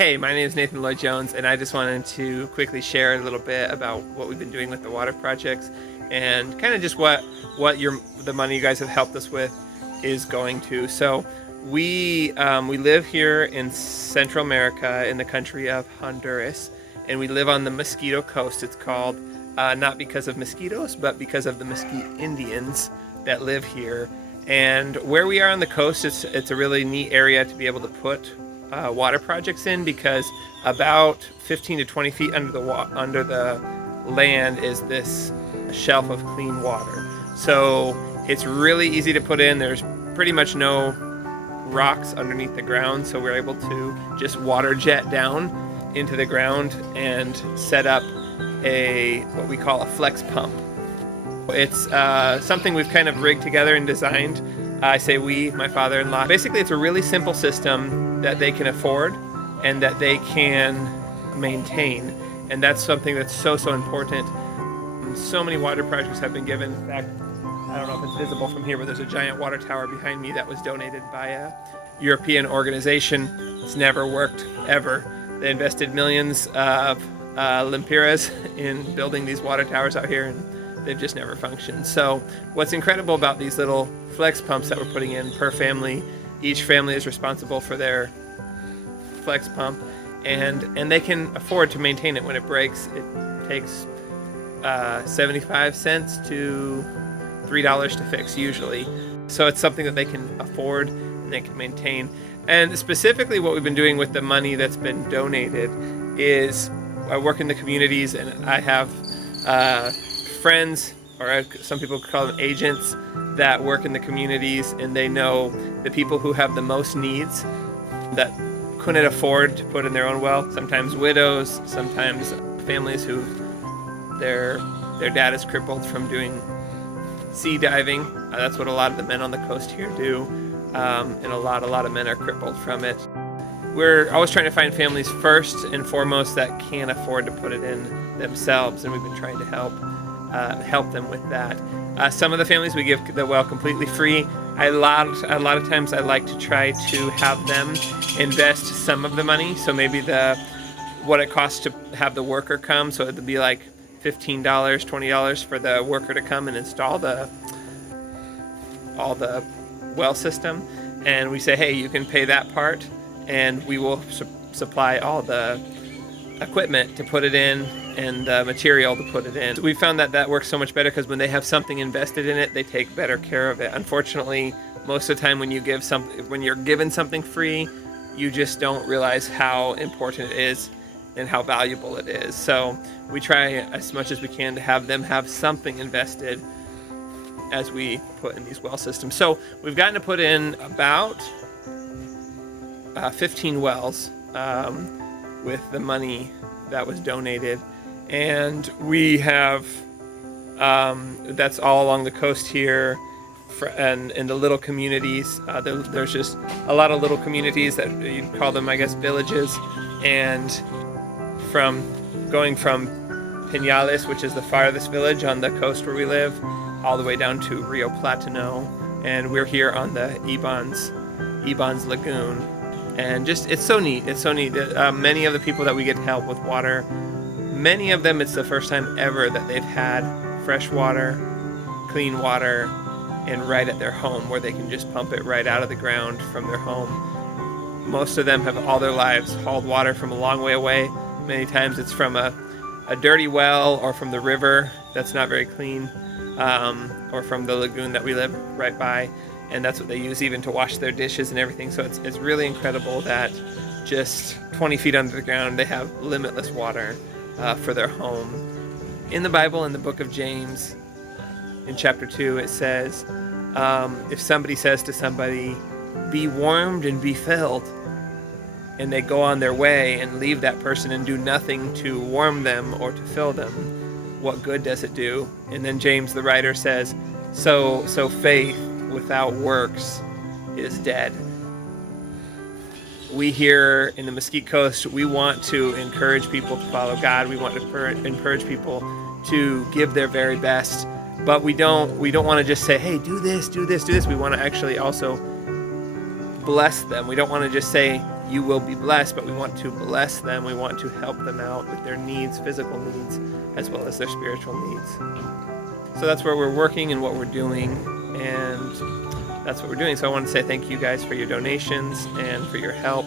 Hey, my name is Nathan Lloyd-Jones, and I just wanted to quickly share a little bit about what we've been doing with the water projects and kind of just what the money you guys have helped us with is going to. So we live here in Central America in the country of Honduras, and we live on the Mosquito Coast. It's called not because of mosquitoes, but because of the Mesquite Indians that live here. And where we are on the coast, it's a really neat area to be able to put water projects in, because about 15 to 20 feet under the land is this shelf of clean water. So it's really easy to put in. There's pretty much no rocks underneath the ground, so we're able to just water jet down into the ground and set up what we call a flex pump. It's something we've kind of rigged together and designed. I say we, my father-in-law. Basically, it's a really simple system that they can afford and that they can maintain. And that's something that's so important. So many water projects have been given. In fact, I don't know if it's visible from here, but there's a giant water tower behind me that was donated by a European organization. It's never worked, ever. They invested millions of lempiras in building these water towers out here, and they've just never functioned. So what's incredible about these little flex pumps that we're putting in per family, each family is responsible for their flex pump, and they can afford to maintain it. When it breaks, it takes 75 cents to $3 to fix usually. So it's something that they can afford and they can maintain. And specifically what we've been doing with the money that's been donated is I work in the communities, and I have friends, or some people call them agents, that work in the communities, and they know the people who have the most needs that couldn't afford to put in their own well. Sometimes widows, sometimes families who their dad is crippled from doing sea diving. That's what a lot of the men on the coast here do, and a lot of men are crippled from it. We're always trying to find families first and foremost that can't afford to put it in themselves, and we've been trying to help them with that. Some of the families we give the well completely free. A lot of times I like to try to have them invest some of the money. So maybe what it costs to have the worker come. So it'd be like $15, $20 for the worker to come and install all the well system. And we say, hey, you can pay that part, and we will supply all the equipment to put it in and the material to put it in. We found that works so much better, because when they have something invested in it, they take better care of it. Unfortunately, most of the time when you're given something free, you just don't realize how important it is and how valuable it is. So we try as much as we can to have them have something invested as we put in these well systems. So we've gotten to put in about 15 wells with the money that was donated, and we have that's all along the coast here, and in the little communities. There's just a lot of little communities that you'd call them, I guess, villages, and going from Pinales, which is the farthest village on the coast where we live, all the way down to Rio Platano, and we're here on the Ebon's Lagoon. And it's so neat. It's so neat. Many of the people that we get help with water, many of them, it's the first time ever that they've had fresh water, clean water, and right at their home, where they can just pump it right out of the ground from their home. Most of them have all their lives hauled water from a long way away. Many times it's from a dirty well, or from the river that's not very clean, or from the lagoon that we live right by. And that's what they use even to wash their dishes and everything. So it's really incredible that just 20 feet under the ground, they have limitless water for their home. In the Bible, in the book of James, in chapter 2, it says, if somebody says to somebody, be warmed and be filled, and they go on their way and leave that person and do nothing to warm them or to fill them, what good does it do? And then James, the writer, says, so faith without works is dead. We here in the Mesquite Coast, we want to encourage people to follow God. We want to encourage people to give their very best, but we don't want to just say, hey, do this. We want to actually also bless them. We don't want to just say, you will be blessed, but we want to bless them. We want to help them out with their needs, physical needs, as well as their spiritual needs. So that's where we're working and what we're doing, and that's what we're doing. So I want to say thank you guys for your donations and for your help.